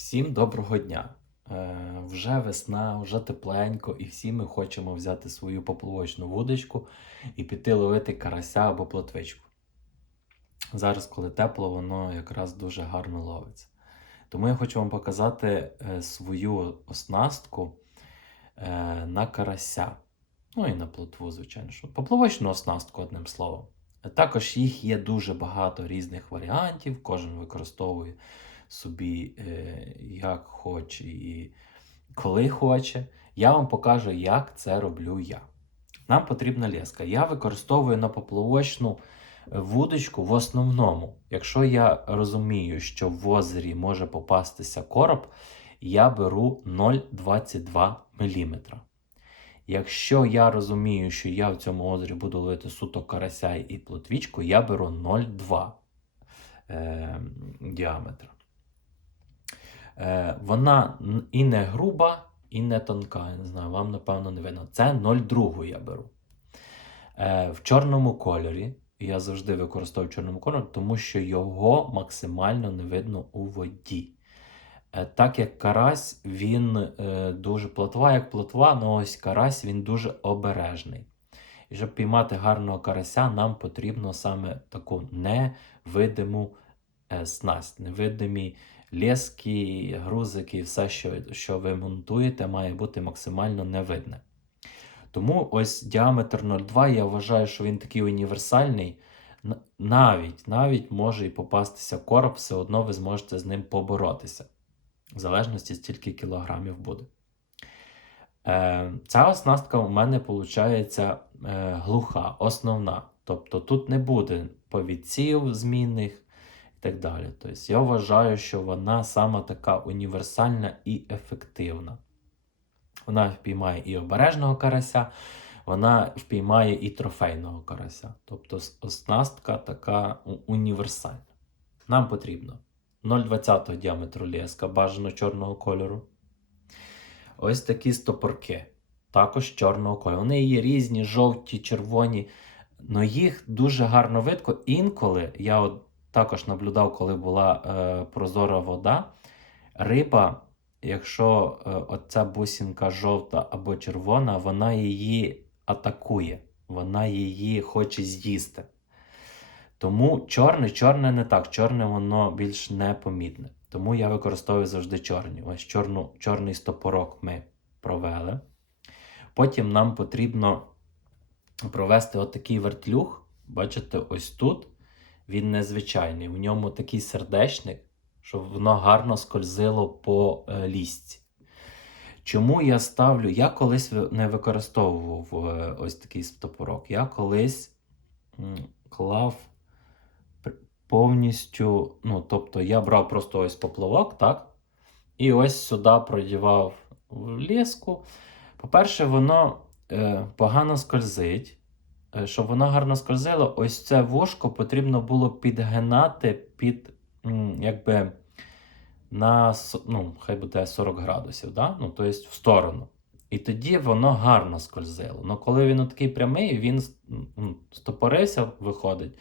Всім доброго дня! Е, вже весна, вже тепленько, і всі ми хочемо взяти свою поплавочну вудочку і піти ловити карася або плотвичку. Зараз, коли тепло, воно якраз дуже гарно ловиться. Тому я хочу вам показати е, свою оснастку е, на карася. Ну і на плотву, звичайно. що. Поплавочну оснастку, одним словом. Також їх є дуже багато різних варіантів, кожен використовує собі е, як хоче і коли хоче. Я вам покажу, як це роблю я. Нам потрібна леска. Я використовую на поплавочну вудочку в основному. Якщо я розумію, що в озері може попастися короб, я беру 0,22 мм. Якщо я розумію, що я в цьому озері буду ловити суто карася і плотвічку, я беру 0,2 е, діаметра. Е, вона і не груба, і не тонка. Я не знаю, вам напевно не видно. Це 0,2 я беру. Е, в чорному кольорі. Я завжди використовую чорному кольорі, тому що його максимально не видно у воді. Е, так як карась, він дуже плотва, як плотва, але ось карась він дуже обережний. І щоб піймати гарного карася, нам потрібно саме таку невидиму снасть, невидимі лески, грузики, все, що, що ви монтуєте, має бути максимально невидне. Тому ось діаметр 0,2, я вважаю, що він такий універсальний. Навіть, навіть може і попастися короб, все одно ви зможете з ним поборотися. В залежності, стільки кілограмів буде. Е, ця оснастка у мене виходить е, глуха, основна. Тобто тут не буде повідців змінних так далі. Тобто я вважаю, що вона сама така універсальна і ефективна. Вона впіймає і обережного карася, вона впіймає і трофейного карася. Тобто оснастка така універсальна. Нам потрібно 0,20 діаметру леска, бажано чорного кольору. Ось такі стопорки, також чорного кольору. Вони є різні, жовті, червоні, але їх дуже гарно видко. Інколи я от також наблюдав, коли була е, прозора вода, риба, якщо е, оця бусинка жовта або червона, вона її атакує, вона її хоче з'їсти. Тому чорне, чорне не так, чорне воно більш непомітне. Тому я використовую завжди чорні. Ось чорну, чорний стопорок ми провели. Потім нам потрібно провести отакий вертлюг. Бачите, ось тут він незвичайний. В ньому такий сердечник, щоб воно гарно скользило по е, лісці. Чому я ставлю? Я колись не використовував е, ось такий стопорок. Я колись клав повністю, ну, тобто я брав просто ось поплавок, так? І ось сюди продівав ліску. По-перше, воно е, погано скользить. Е, Щоб воно гарно скользило, ось це вушко потрібно було підгинати під, якби, на, ну, хай буде 40 градусів, да? ну, тобто в сторону. І тоді воно гарно скользило. Ну, коли він такий прямий, він стопорився, виходить,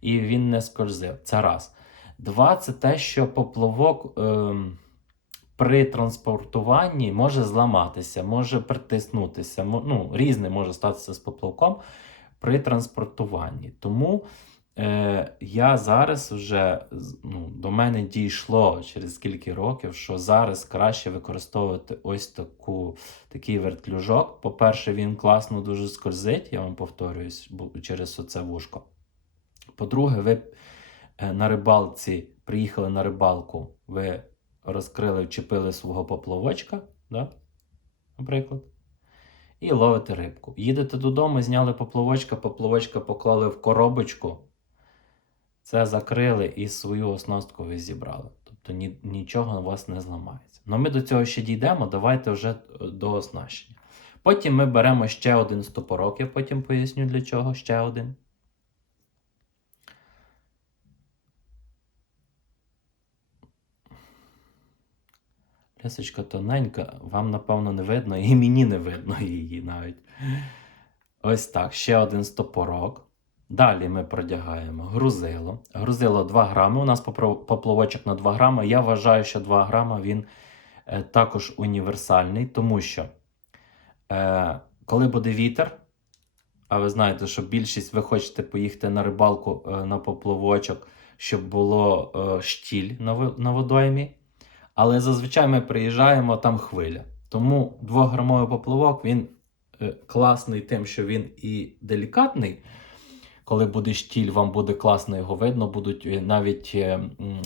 і він не скользив. Це раз. Два, це те, що поплавок ем, при транспортуванні може зламатися, може притиснутися. Ну, різне може статися з поплавком при транспортуванні. Тому е, я зараз вже ну, до мене дійшло через скільки років, що зараз краще використовувати ось таку, такий вертлюжок. По-перше, він класно дуже скользить, я вам повторююсь, через оце вушко. По-друге, ви е, на рибалці приїхали на рибалку, ви розкрили, вчепили свого поплавочка, да? наприклад, і ловите рибку. Їдете додому, зняли поплавочка, поплавочка поклали в коробочку, це закрили і свою оснастку ви зібрали. Тобто ні, нічого у вас не зламається. Ну ми до цього ще дійдемо, давайте вже е, до оснащення. Потім ми беремо ще один стопорок, я потім поясню для чого ще один. Лісочка тоненька, вам, напевно, не видно, і мені не видно її навіть. Ось так, ще один стопорок. Далі ми продягаємо грузило. Грузило 2 грами. У нас поплавочок на 2 грами. Я вважаю, що 2 грама він е, також універсальний, тому що е, коли буде вітер, а ви знаєте, що більшість ви хочете поїхати на рибалку е, на поплавочок, щоб було штіль на водоймі. Але зазвичай ми приїжджаємо, там хвиля. Тому 2-грамовий поплавок він е, класний тим, що він і делікатний. Коли буде штіль, вам буде класно його видно, будуть е, навіть е,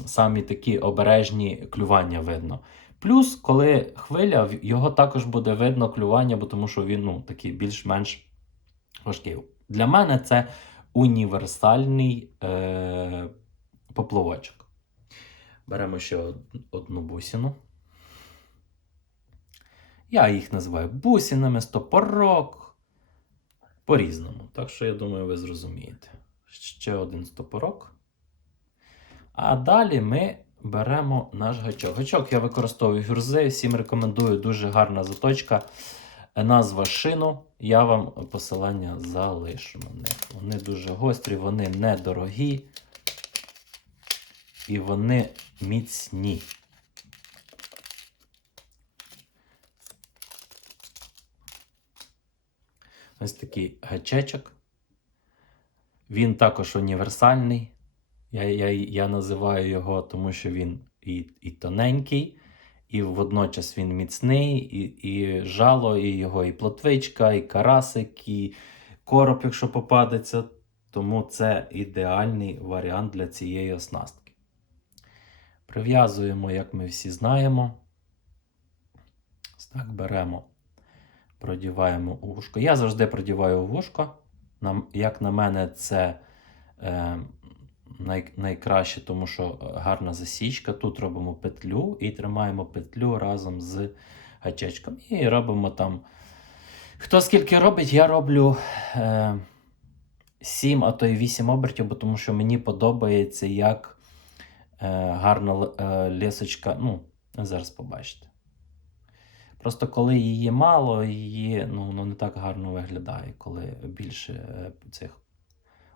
самі такі обережні клювання видно. Плюс, коли хвиля, його також буде видно клювання, бо тому що він ну, такий більш-менш важкий. Для мене це універсальний е, поплавочок. Беремо ще одну бусину. Я їх називаю бусинами, стопорок. По-різному. Так що я думаю, ви зрозумієте. Ще один стопорок. А далі ми беремо наш гачок. Гачок я використовую гюрзи, всім рекомендую, дуже гарна заточка. Назва шину. Я вам посилання залишу на них. Вони дуже гострі, вони недорогі і вони міцні. Ось такий гачечок. Він також універсальний. Я, я, я називаю його, тому що він і, і тоненький, і водночас він міцний, і, і жало, і його і плотвичка, і карасик, і короб, якщо попадеться. Тому це ідеальний варіант для цієї оснастки. Прив'язуємо, як ми всі знаємо. Так беремо, продіваємо у вушко. Я завжди продіваю у вушко. Як на мене, це е, най, найкраще, тому що гарна засічка. Тут робимо петлю і тримаємо петлю разом з гачечком. І робимо там. Хто скільки робить, я роблю е, 7, а то й 8 обертів, бо тому що мені подобається, як е, гарна е, лісочка. Ну, зараз побачите. Просто коли її мало, її ну, воно не так гарно виглядає, коли більше е, цих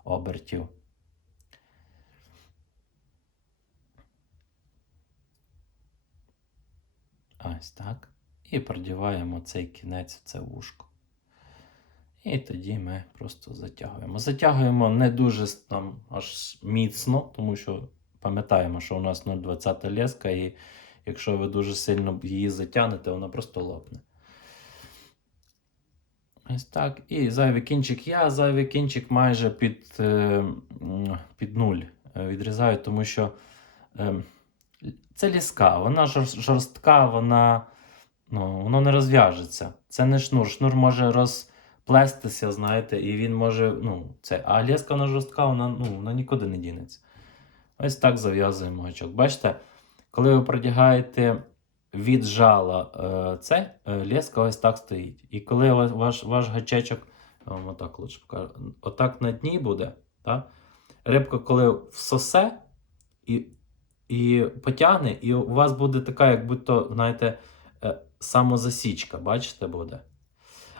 обертів. Ось так. І продіваємо цей кінець в це вушко. І тоді ми просто затягуємо. Затягуємо не дуже там аж міцно, тому що пам'ятаємо, що у нас 0,20 леска, і якщо ви дуже сильно її затягнете, вона просто лопне. Ось так. І зайвий кінчик. Я зайвий кінчик майже під, е, під нуль е, відрізаю, тому що е, це ліска, вона жорстка, вона ну, воно не розв'яжеться. Це не шнур. Шнур може розплестися, знаєте, і він може. ну, це, А леска вона жорстка, вона, ну, вона нікуди не дінеться. Ось так зав'язуємо гачок. Бачите, коли ви продягаєте від жала е, це, е, леска ось так стоїть. І коли ваш, ваш гачечок, я вам отак лучше покажу, отак на дні буде, так? рибка, коли всосе і, і потягне, і у вас буде така, як будто, знаєте, е, самозасічка, бачите, буде.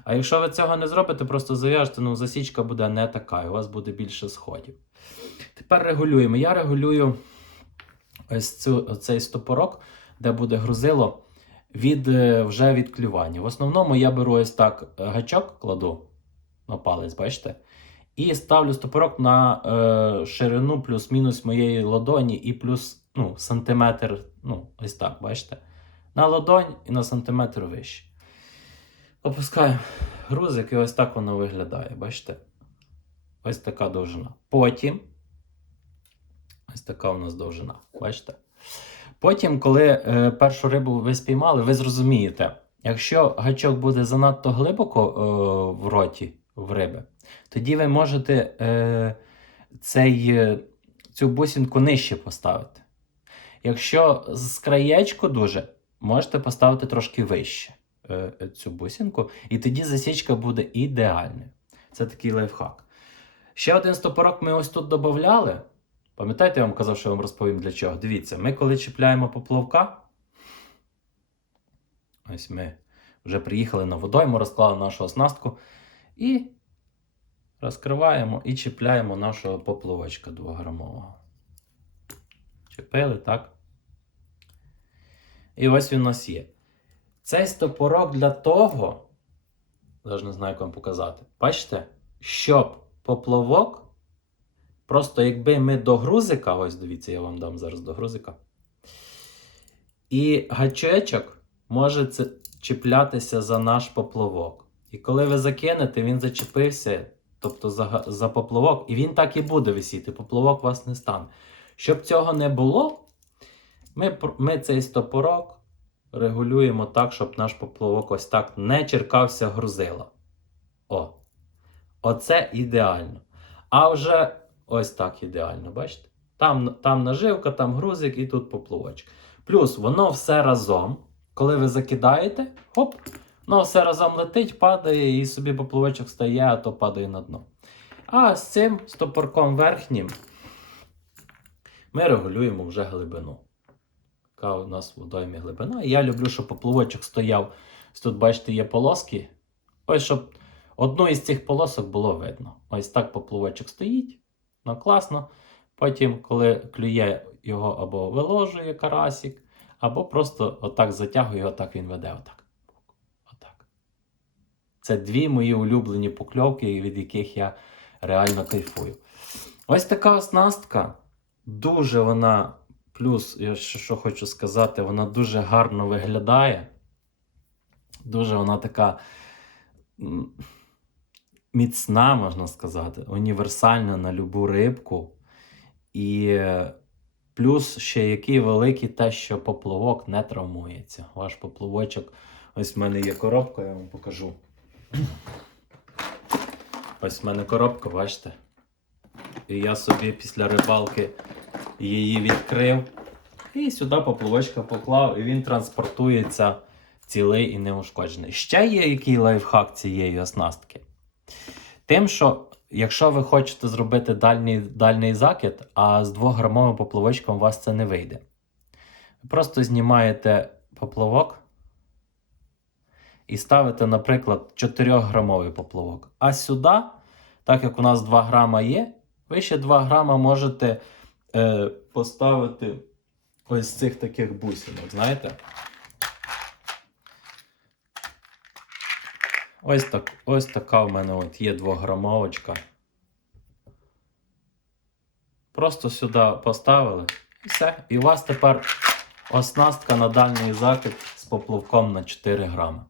А якщо ви цього не зробите, просто зав'яжете, ну засічка буде не така, і у вас буде більше сходів. Тепер регулюємо. Я регулюю ось цю, цей стопорок, де буде грузило від, е, вже від клювання. В основному я беру ось так е, гачок, кладу на палець, бачите? І ставлю стопорок на е, ширину плюс-мінус моєї ладоні і плюс ну, сантиметр. Ну, ось так, бачите? На ладонь і на сантиметр вище. Опускаю грузик і ось так воно виглядає, бачите? Ось така довжина. Потім ось така у нас довжина. Бачите? Потім, коли е, першу рибу ви спіймали, ви зрозумієте, якщо гачок буде занадто глибоко е, в роті в риби, тоді ви можете е, цей, е, цю бусинку нижче поставити. Якщо з краєчку дуже, можете поставити трошки вище е, е, цю бусинку, і тоді засічка буде ідеальною. Це такий лайфхак. Ще один стопорок ми ось тут додавали. Пам'ятаєте, я вам казав, що я вам розповім для чого? Дивіться, ми коли чіпляємо поплавка, ось ми вже приїхали на водойму, розклали нашу оснастку і розкриваємо і чіпляємо нашого поплавочка 2-грамового. Чіпили, так? І ось він у нас є. Цей стопорок для того, навіть не знаю, як вам показати. Бачите, щоб поплавок, просто якби ми до грузика, ось дивіться, я вам дам зараз до грузика. І гачечок може чіплятися за наш поплавок. І коли ви закинете, він зачепився, тобто за, за поплавок, і він так і буде висіти, поплавок вас не стане. Щоб цього не було, ми, ми цей стопорок регулюємо так, щоб наш поплавок ось так не черкався грузила. О. Оце ідеально. А вже ось так ідеально, бачите? Там, там наживка, там грузик і тут поплавочок. Плюс воно все разом, коли ви закидаєте, хоп, воно все разом летить, падає і собі поплавочок стає, а то падає на дно. А з цим стопорком верхнім ми регулюємо вже глибину. Яка у нас в водоймі глибина. Я люблю, щоб поплавочок стояв. Тут, бачите, є полоски. Ось щоб одну із цих полосок було видно. Ось так поплавочок стоїть. Ну, класно. Потім, коли клює його або виложує карасик, або просто отак затягує, отак він веде. Отак. Отак. Це дві мої улюблені покльовки, від яких я реально кайфую. Ось така оснастка. Дуже вона, плюс, я ще що хочу сказати, вона дуже гарно виглядає. Дуже вона така міцна, можна сказати, універсальна на любу рибку. І плюс ще який великий те, що поплавок не травмується. Ваш поплавочок, ось в мене є коробка, я вам покажу. Ось в мене коробка, бачите? І я собі після рибалки її відкрив. І сюди поплавочка поклав, і він транспортується цілий і неушкоджений. Ще є який лайфхак цієї оснастки. Тим, що якщо ви хочете зробити дальній, дальній закид, а з 2-грамовим поплавочком у вас це не вийде. Ви просто знімаєте поплавок і ставите, наприклад, 4-грамовий поплавок. А сюди, так як у нас 2 грама є, ви ще 2 грама можете е, поставити ось цих таких бусинок, знаєте? Ось, так, ось така в мене от є двограмовочка. Просто сюди поставили і все. І у вас тепер оснастка на дальній закид з поплавком на 4 грами.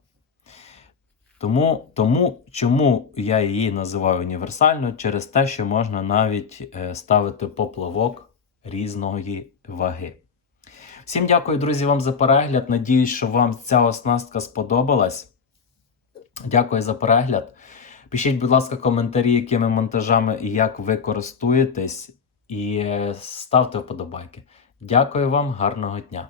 Тому, тому чому я її називаю універсальною? Через те, що можна навіть е, ставити поплавок різної ваги. Всім дякую, друзі, вам за перегляд. Надіюсь, що вам ця оснастка сподобалась. Дякую за перегляд. Пишіть, будь ласка, коментарі, якими монтажами і як ви користуєтесь, і е, ставте вподобайки. Дякую вам, гарного дня!